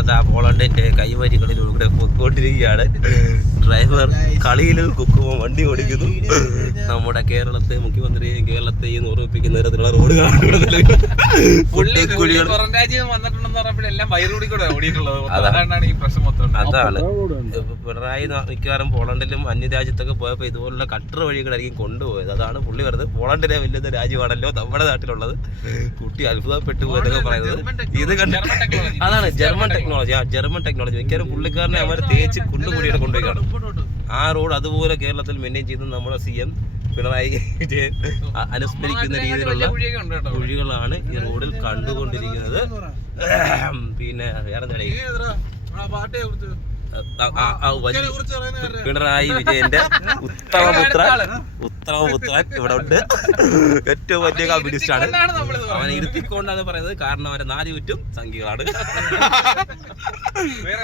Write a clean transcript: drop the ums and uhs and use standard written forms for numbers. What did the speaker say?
നമ്മളത് ആ പോളണ്ടിന്റെ കൈവരികളിലൂടെ പൊയ്ക്കൊണ്ടിരിക്കുകയാണ്. ഡ്രൈവർ കളിയിൽ കുക്കുമ്പോൾ വണ്ടി ഓടിക്കുന്നു. നമ്മുടെ കേരളത്തെ മുഖ്യമന്ത്രിയെയും കേരളത്തെയും ഓർമ്മിപ്പിക്കുന്ന തരത്തിലുള്ള റോഡുകളാണ്. അതാണ് പിണറായി മിക്കവാറും പോളണ്ടിലും അന്യരാജ്യത്തൊക്കെ പോയപ്പോൾ ഇതുപോലുള്ള കട്ടർ വഴികളായിരിക്കും കൊണ്ടുപോയത്. അതാണ് പുള്ളി പറഞ്ഞത് പോളണ്ടിലെ വലിയ രാജ്യമാണല്ലോ നമ്മുടെ നാട്ടിലുള്ളത്. കുട്ടി അത്ഭുതപ്പെട്ടു പോയതൊക്കെ പറയുന്നത് ഇത് കണ്ട്. അതാണ് ജർമ്മൻ ടെക്നോളജി. ജർമ്മൻ ടെക്നോളജി മിക്കവാറും പുള്ളിക്കാരനെ അവർ തേച്ച് കുണ്ടുകൂടിയുടെ കൊണ്ടുപോയിക്കാണ്. ആ റോഡ് അതുപോലെ കേരളത്തിൽ മെയിൻറ്റെയിൻ ചെയ്ത് നമ്മുടെ CM പിണറായി വിജയൻ അനുസ്മരിക്കുന്ന രീതിയിലുള്ള കുഴികളാണ് ഈ റോഡിൽ കണ്ടുകൊണ്ടിരിക്കുന്നത്. പിന്നെ വേറെ പിണറായി വിജയന്റെ ഉത്തമപുത്രൻ ഇവിടെ ഉണ്ട്. ഏറ്റവും വലിയ കമ്മ്യൂണിസ്റ്റ് ആണ്. അവനെ ഇരുത്തിക്കൊണ്ടാണ് പറയുന്നത്. കാരണം അവരെ 4 ചുറ്റും സംഖ്യകളാണ്.